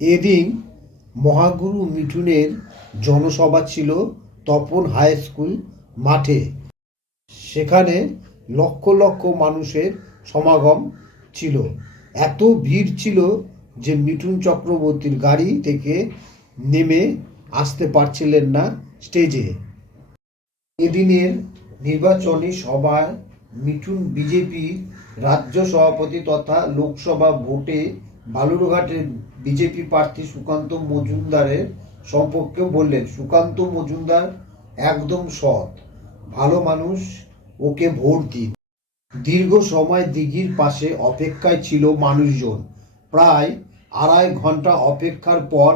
এদিন মহাগুরু মিঠুনের জনসভা ছিল তপন হাই স্কুল মাঠে। সেখানে লক্ষ লক্ষ মানুষের সমাগম ছিল। এত ভিড় ছিল যে মিঠুন চক্রবর্তীর গাড়ি থেকে নেমে আসতে পারছিলেন না স্টেজে। এদিনের নির্বাচনী সভায় মিঠুন বিজেপির রাজ্য সভাপতি তথা লোকসভা ভোটে বালুরঘাটের বিজেপি প্রার্থী সুকান্ত মজুমদারের সম্পর্কে বললেন, সুকান্ত মজুমদার একদম সৎ, ভালো মানুষ, ওকে ভোট দিন। দীর্ঘ সময় দিঘির পাশে অপেক্ষায় ছিল মানুষজন। প্রায় 2.5 ঘন্টা অপেক্ষার পর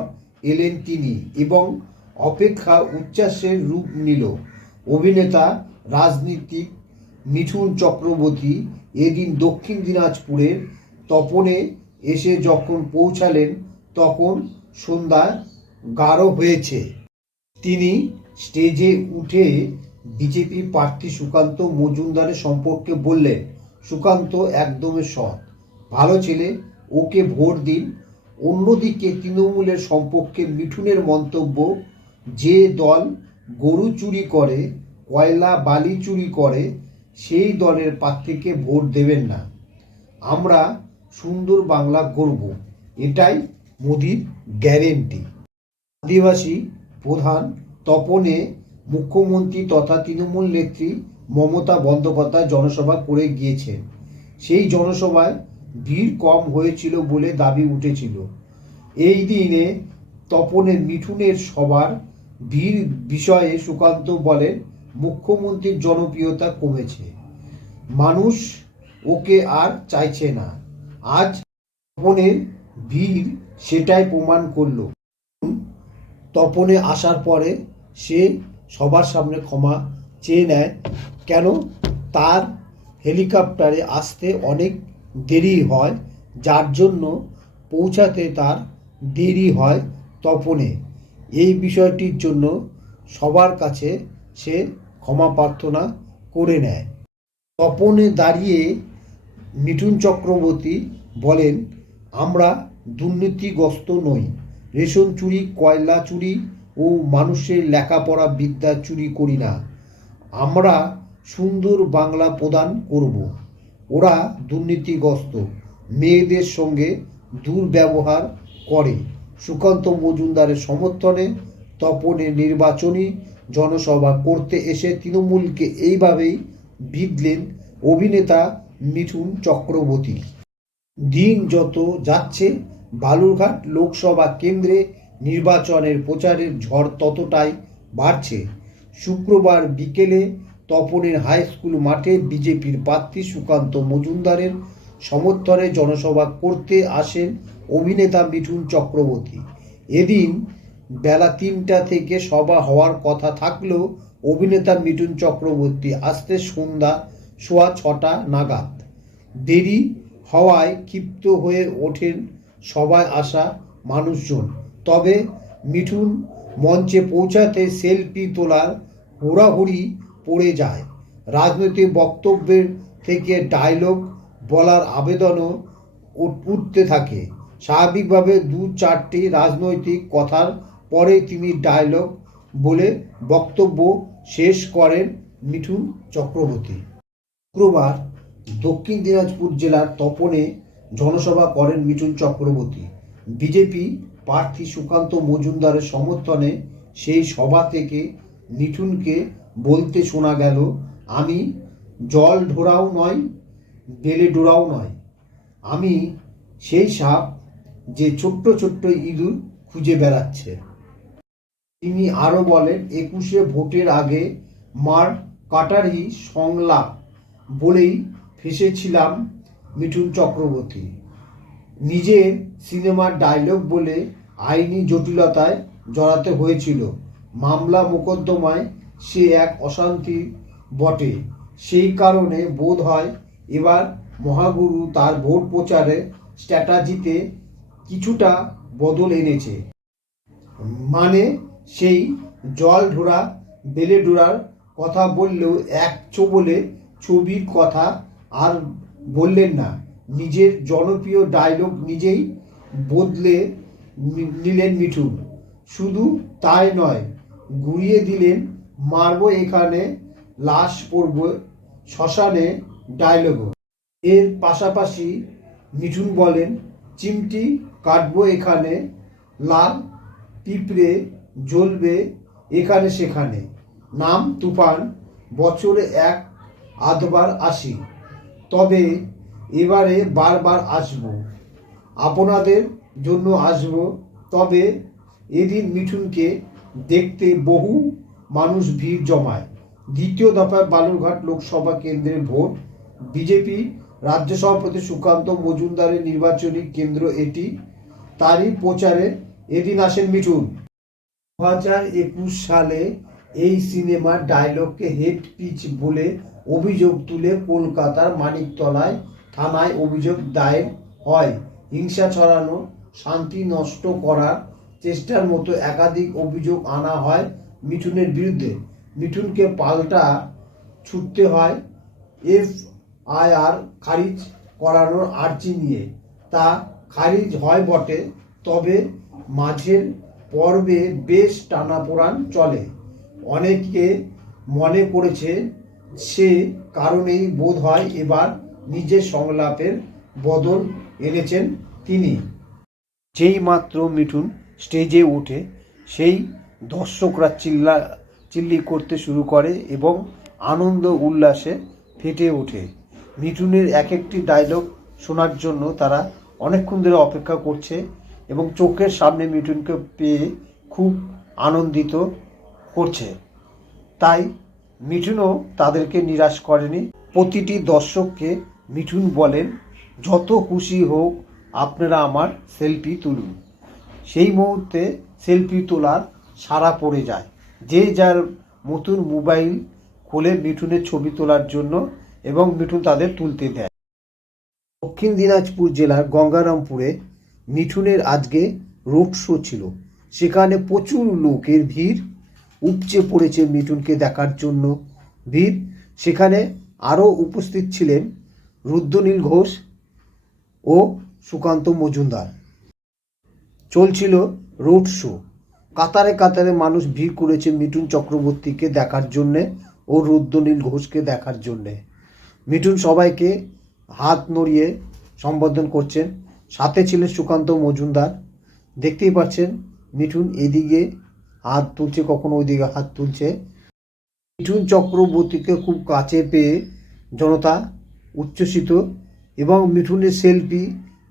এলেন তিনি এবং অপেক্ষা উচ্ছ্বাসের রূপ নিল। অভিনেতা রাজনীতিক মিঠুন চক্রবর্তী এদিন দক্ষিণ দিনাজপুরের তপনে এসে যখন পৌঁছালেন তখন সন্ধ্যা গাঢ় হয়েছে। তিনি স্টেজে উঠে বিজেপি প্রার্থী সুকান্ত মজুমদারের সম্পর্কে বললেন, সুকান্ত একদমই সৎ, ভালো ছেলে, ওকে ভোট দিন। অন্যদিকে তৃণমূলের সম্পর্কে মিঠুনের মন্তব্য, যে দল গরু চুরি করে, কয়লা বালি চুরি করে, সেই দলের প্রার্থীকে ভোট দেবেন না। আমরা সুন্দর বাংলা গড়ব, এটাই মোদির গ্যারেন্টি। আদিবাসী প্রধান তপনে মুখ্যমন্ত্রী তথা তৃণমূল নেত্রী মমতা বন্দ্যোপাধ্যায় জনসভা করে গিয়েছেন। সেই জনসভায় ভিড় কম হয়েছিল বলে দাবি উঠেছিল। এই দিনে তপনে মিঠুনের সভার ভিড় বিষয়ে সুকান্ত বলেন, মুখ্যমন্ত্রীর জনপ্রিয়তা কমেছে, মানুষ ওকে আর চাইছে না। আজ তপনের ভিড় সেটাই প্রমাণ করল। তপনে আসার পরে সে সবার সামনে ক্ষমা চেয়ে নেয়। কেন? তার হেলিকপ্টারে আসতে অনেক দেরি হয়, যার জন্য পৌঁছাতে তার দেরি হয় তপনে। এই বিষয়টির জন্য সবার কাছে সে ক্ষমা প্রার্থনা করে নেয়। তপনে দাঁড়িয়ে মিঠুন চক্রবর্তী বলেন, আমরা দুর্নীতিগ্রস্ত নই, রেশন চুরি, কয়লা চুরি ও মানুষের লেখাপড়া বিদ্যা চুরি করি না। আমরা সুন্দর বাংলা প্রদান করব। ওরা দুর্নীতিগ্রস্ত, মেয়েদের সঙ্গে দুর্ব্যবহার করে। সুকান্ত মজুমদারের সমর্থনে তপনে নির্বাচনী জনসভা করতে এসে তৃণমূলকে এইভাবেই বিঁধলেন অভিনেতা মিঠুন চক্রবর্তী। দিন যত যাচ্ছে বালুরঘাট লোকসভা কেন্দ্রে নির্বাচনের প্রচারের ঝড় ততটাই বাড়ছে। শুক্রবার বিকেলে তপনের হাই স্কুল মাঠে বিজেপির প্রার্থী সুকান্ত মজুমদারের সমর্থনে জনসভা করতে আসেন অভিনেতা মিঠুন চক্রবর্তী। এদিন বেলা 3টা থেকে সভা হওয়ার কথা থাকলেও অভিনেতা মিঠুন চক্রবর্তী আসতে সন্ধ্যা 6:15 নাগাদ। দেরি হওয়ায় ক্ষিপ্ত হয়ে ওঠেন সভায় আসা মানুষজন। তবে মিঠুন মঞ্চে পৌঁছাতে সেলফি তোলার হুড়াহুড়ি পড়ে যায়। রাজনৈতিক বক্তব্যের থেকে ডায়লগ বলার আবেদনও উঠতে থাকে। স্বাভাবিকভাবে 2-4টি রাজনৈতিক কথার পরে তিনি ডায়লগ বলে বক্তব্য শেষ করেন মিঠুন চক্রবর্তী। শুক্রবার দক্ষিণ দিনাজপুর জেলার তপনে জনসভা করেন মিঠুন চক্রবর্তী। বিজেপি প্রার্থী সুকান্ত মজুমদারের সমর্থনে সেই সভা থেকে মিঠুনকে বলতে শোনা গেল, আমি জল ঢোড়াও নয়, বেলে ডোরাও নয়, আমি সেই সাপ যে ছোট্ট ছোট্ট ইঁদুর খুঁজে বেড়াচ্ছে। তিনি আরও বলেন, 21শে ভোটের আগে মার কাটারি সংলাপ বলেই ফেঁসেছিলাম মিঠুন চক্রবর্তী। নিজের সিনেমার ডায়লগ বলে আইনি জটিলতায় জড়াতে হয়েছিল। মামলা মোকদ্দমায় সে এক অশান্তি বটে। সেই কারণে বোধ হয় এবার মহাগুরু তার ভোট প্রচারের স্ট্র্যাটাজিতে কিছুটা বদল এনেছে। মানে সেই জল ঢোড়া বেলে ডোরার কথা বললেও এক ছোবলে ছবির কথা আর বললেন না। নিজের জনপ্রিয় ডায়লগ নিজেই বদলে নিলেন মিঠুন। শুধু তাই নয়, ঘুরিয়ে দিলেন মারবো এখানে, লাশ পড়ব শ্মশানে ডায়লগও। এর পাশাপাশি মিঠুন বলেন, চিমটি কাটবো এখানে, লাল পিঁপড়ে জ্বলবে এখানে সেখানে, নাম তুফান, বছরে এক আধবার আসি, তবে এবারে বারবার আসবো, আপনাদের জন্য আসবো। তবে এদিন মিঠুনকে দেখতে বহু মানুষ ভিড় জমায়। দ্বিতীয় দফায় বালুরঘাট লোকসভা কেন্দ্রের ভোট, বিজেপি রাজ্য সভাপতি সুকান্ত মজুমদারের নির্বাচনী কেন্দ্র এটি, তারই প্রচারে এদিন আসেন মিঠুন। 2021 সালে এই সিনেমার ডায়লগকে হেট স্পিচ বলে অভিযোগ তুলে কলকাতার মানিকতলায় থানায় অভিযোগ দায়ের হয়। হিংসা ছড়ানো, শান্তি নষ্ট করার চেষ্টার মতো একাধিক অভিযোগ আনা হয় মিঠুনের বিরুদ্ধে। মিঠুনকে পাল্টা ছুটতে হয় এফআইআর খারিজ করানোর আর্জি নিয়ে। তা খারিজ হয় বটে, তবে মাঝের পর্বে বেশ টানাপোড়ান চলে। অনেকে মনে করেছে সে কারণেই বোধহয় এবার নিজের সংলাপের বদল এনেছেন তিনি। যেই মাত্র মিঠুন স্টেজে ওঠে, সেই দর্শকরা চিল্লি করতে শুরু করে এবং আনন্দ উল্লাসে ফেটে ওঠে। মিঠুনের এক একটি ডায়লগ শোনার জন্য তারা অনেকক্ষণ ধরে অপেক্ষা করছে এবং চোখের সামনে মিঠুনকে পেয়ে খুব আনন্দিত করছে। তাই মিঠুনও তাদেরকে নিরাশ করেনি। প্রতিটি দর্শককে মিঠুন বলেন, যত খুশি হোক আপনারা আমার সেলফি তুলুন। সেই মুহূর্তে সেলফি তোলার সাড়া পড়ে যায়। যে যার মতন মোবাইল খোলে মিঠুনের ছবি তোলার জন্য এবং মিঠুন তাদের তুলতে দেয়। দক্ষিণ দিনাজপুর জেলার গঙ্গারামপুরে মিঠুনের আজকে রোড শো ছিল। সেখানে প্রচুর লোকের ভিড় উপচে পড়েছে মিঠুনকে দেখার জন্য। ভিড় সেখানে আরও উপস্থিত ছিলেন রুদ্রনীল ঘোষ ও সুকান্ত মজুমদার। চলছিল রোড শো। কাতারে কাতারে মানুষ ভিড় করেছে মিঠুন চক্রবর্তীকে দেখার জন্যে ও রুদ্রনীল ঘোষকে দেখার জন্যে। মিঠুন সবাইকে হাত নড়িয়ে সম্বোধন করছেন। সাথে ছিলেন সুকান্ত মজুমদার। দেখতেই পাচ্ছেন মিঠুন এদিকে হাত তুলছে, কখনো ওইদিকে হাত তুলছে। মিঠুন চক্রবর্তীকে খুব কাছে পেয়ে জনতা উচ্ছ্বসিত এবং মিঠুনের সেলফি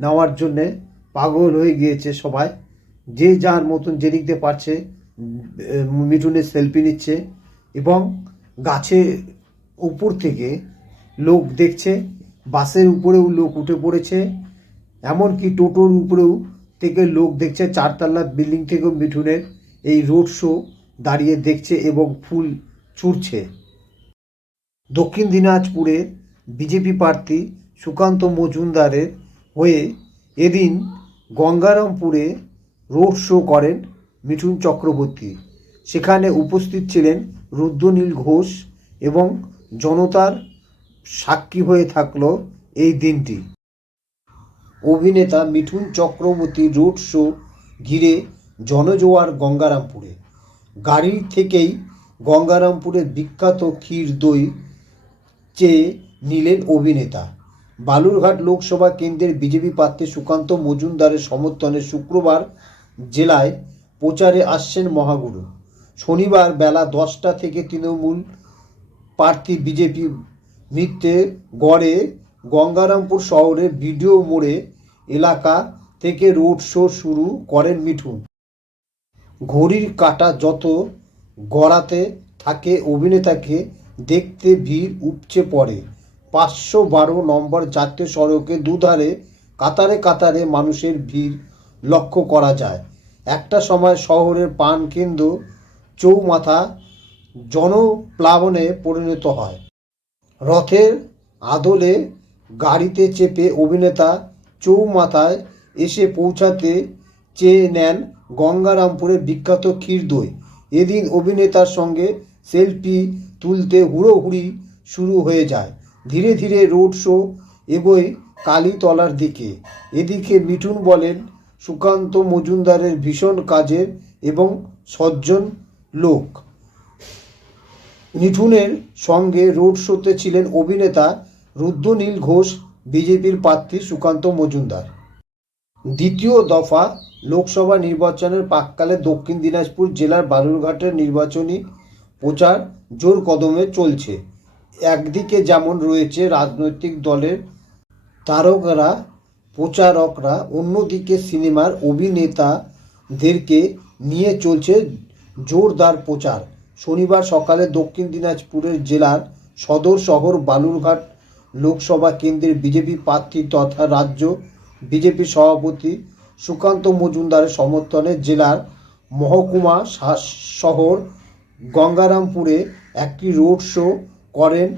নেওয়ার জন্যে পাগল হয়ে গিয়েছে সবাই। যে যার মতন যেদিকতে পারছে মিঠুনের সেলফি নিচ্ছে এবং গাছের উপর থেকে লোক দেখছে, বাসের উপরেও লোক উঠে পড়েছে, এমনকি টোটোর উপরেও থেকে লোক দেখছে। 4 তলা বিল্ডিং থেকেও মিঠুনের এই রোড শো দাঁড়িয়ে দেখছে এবং ফুল ছুঁড়ছে। দক্ষিণ দিনাজপুরের বিজেপি প্রার্থী সুকান্ত মজুমদারের হয়ে এদিন গঙ্গারামপুরে রোড শো করেন মিঠুন চক্রবর্তী। সেখানে উপস্থিত ছিলেন রুদ্রনীল ঘোষ এবং জনতার সাক্ষী হয়ে থাকলো এই দিনটি। অভিনেতা মিঠুন চক্রবর্তীর রোড শো ঘিরে জনজোয়ার গঙ্গারামপুরে। গাড়ি থেকেই গঙ্গারামপুরের বিখ্যাত ক্ষীর দই চেয়ে নিলেন অভিনেতা। বালুরঘাট লোকসভা কেন্দ্রের বিজেপি প্রার্থী সুকান্ত মজুমদারের সমর্থনে শুক্রবার জেলায় প্রচারে আসছেন মহাগুরু। শনিবার বেলা 10টা থেকে তৃণমূল প্রার্থী বিজেপি মিত্রে গড়ে গঙ্গারামপুর শহরের ভিডিও মোড়ে এলাকা থেকে রোড শো শুরু করেন মিঠুন। ঘড়ির কাঁটা যত গড়াতে থাকে অভিনেতাকে দেখতে ভিড় উপচে পড়ে। 512 নম্বর জাতীয় সড়কের দুধারে কাতারে কাতারে মানুষের ভিড় লক্ষ্য করা যায়। একটা সময় শহরের প্রাণকেন্দ্র চৌমাথা জনপ্লাবনে পরিণত হয়। রথের আদলে গাড়িতে চেপে অভিনেতা চৌমাথায় এসে পৌঁছাতে চেয়ে নেন গঙ্গারামপুরের বিখ্যাত ক্ষীর দই। এদিন অভিনেতার সঙ্গে সেলফি তুলতে হুড়োহুড়ি শুরু হয়ে যায়। ধীরে ধীরে রোড শো এগোয় কালীতলার দিকে। এদিকে মিঠুন বলেন, সুকান্ত মজুমদারের ভীষণ কাজের এবং সজ্জন লোক। মিঠুনের সঙ্গে রোড শোতে ছিলেন অভিনেতা রুদ্রনীল ঘোষ, বিজেপির প্রার্থী সুকান্ত মজুমদার। দ্বিতীয় দফা লোকসভা নির্বাচনের প্রাক্কালে দক্ষিণ দিনাজপুর জেলার বালুরঘাটের নির্বাচনী প্রচার জোর কদমে চলছে। একদিকে যেমন রয়েছে রাজনৈতিক দলের তারকারা, প্রচারকরা, অন্যদিকে সিনেমার অভিনেতাদেরকে নিয়ে চলছে জোরদার প্রচার। শনিবার সকালে দক্ষিণ দিনাজপুরের জেলার সদর শহর বালুরঘাট লোকসভা কেন্দ্রের বিজেপি প্রার্থী তথা রাজ্য বিজেপি সভাপতি সুকান্ত মজুমদারের সমর্থনে জেলার মহকুমা শহর গঙ্গারামপুরে একটি রোড শো করেন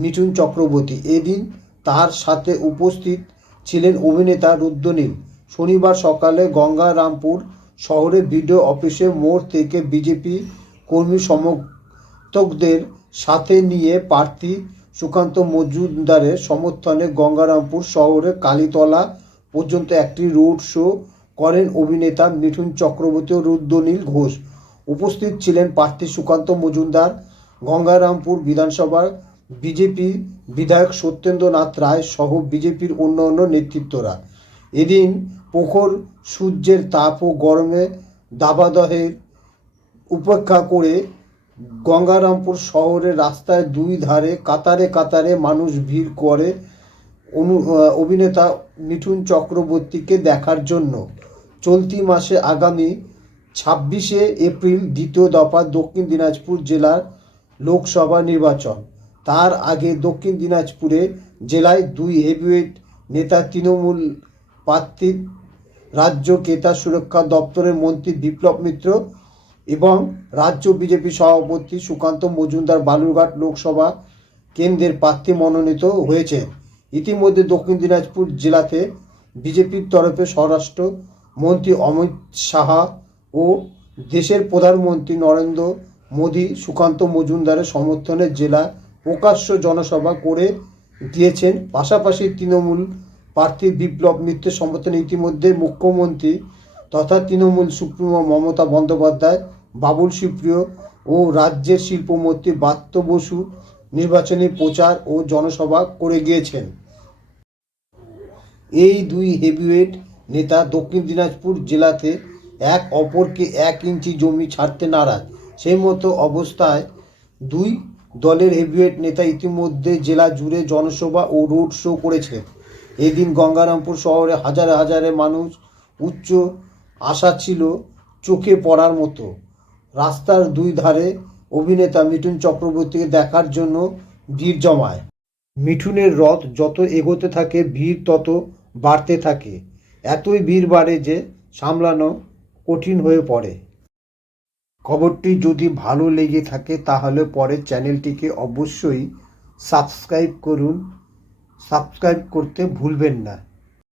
মিঠুন চক্রবর্তী। এদিন তার সাথে উপস্থিত ছিলেন অভিনেতা রুদ্রনীল। শনিবার সকালে গঙ্গারামপুর শহরে বিডিও অফিসের মোড় থেকে বিজেপি কর্মী সমর্থকদের সাথে নিয়ে প্রার্থী সুকান্ত মজুমদারের সমর্থনে গঙ্গারামপুর শহরে কালীতলা পর্যন্ত একটি রোড শো করেন অভিনেতা মিঠুন চক্রবর্তী ও রুদ্রনীল ঘোষ। উপস্থিত ছিলেন প্রার্থী সুকান্ত মজুমদার, গঙ্গারামপুর বিধানসভার বিজেপি বিধায়ক সত্যেন্দ্রনাথ রায় সহ বিজেপির অন্যান্য নেতৃত্বরা। এদিন প্রখর সূর্যের তাপ ও গরমে দাবদাহের উপেক্ষা করে গঙ্গারামপুর শহরের রাস্তায় দুই ধারে কাতারে কাতারে মানুষ ভিড় করে অভিনেতা মিঠুন চক্রবর্তীকে দেখার জন্য। চলতি মাসে আগামী 26শে এপ্রিল দ্বিতীয় দফা দক্ষিণ দিনাজপুর জেলার লোকসভা নির্বাচন। তার আগে দক্ষিণ দিনাজপুরে জেলায় দুই হেভিওয়েট নেতা তৃণমূল প্রার্থী রাজ্য ক্রেতা সুরক্ষা দপ্তরের মন্ত্রী বিপ্লব মিত্র এবং রাজ্য বিজেপি সভাপতি সুকান্ত মজুমদার বালুরঘাট লোকসভা কেন্দ্রের প্রার্থী মনোনীত হয়েছে। ইতিমধ্যে দক্ষিণ দিনাজপুর জেলাতে বিজেপির তরফে স্বরাষ্ট্র মন্ত্রী অমিত শাহ ও দেশের প্রধানমন্ত্রী নরেন্দ্র মোদী সুকান্ত মজুমদারের সমর্থনে জেলা প্রকাশ্য জনসভা করে দিয়েছেন। পাশাপাশি তৃণমূল প্রার্থী বিপ্লব মিত্রের সমর্থনে ইতিমধ্যে মুখ্যমন্ত্রী তথা তৃণমূল সুপ্রিমো মমতা বন্দ্যোপাধ্যায়, বাবুল সুপ্রিয় ও রাজ্যের শিল্পমন্ত্রী ব্রাত্য বসু নির্বাচনী প্রচার ও জনসভা করে গিয়েছেন। এই দুই হেভিওয়েট নেতা দক্ষিণ দিনাজপুর জেলাতে এক অপরকে 1 ইঞ্চি জমি ছাড়তে নারাজ। সেই মতো অবস্থায় দুই দলের হেভিওয়েট নেতা ইতিমধ্যে জেলা জুড়ে জনসভা ও রোড শো করেছেন। এদিন গঙ্গারামপুর শহরে হাজারে হাজারে মানুষ উচ্চ আশা ছিল চোখে পড়ার মতো। রাস্তার দুই ধারে অভিনেতা মিঠুন চক্রবর্তীকে দেখার জন্য ভিড় জমায়। মিঠুনের রথ যত এগোতে থাকে ভিড় তত বাড়তে থাকে। এতই ভিড় বাড়ে যে সামলানো কঠিন হয়ে পড়ে। খবরটি যদি ভালো লেগে থাকে তাহলে পরে চ্যানেলটিকে অবশ্যই সাবস্ক্রাইব করুন। সাবস্ক্রাইব করতে ভুলবেন না।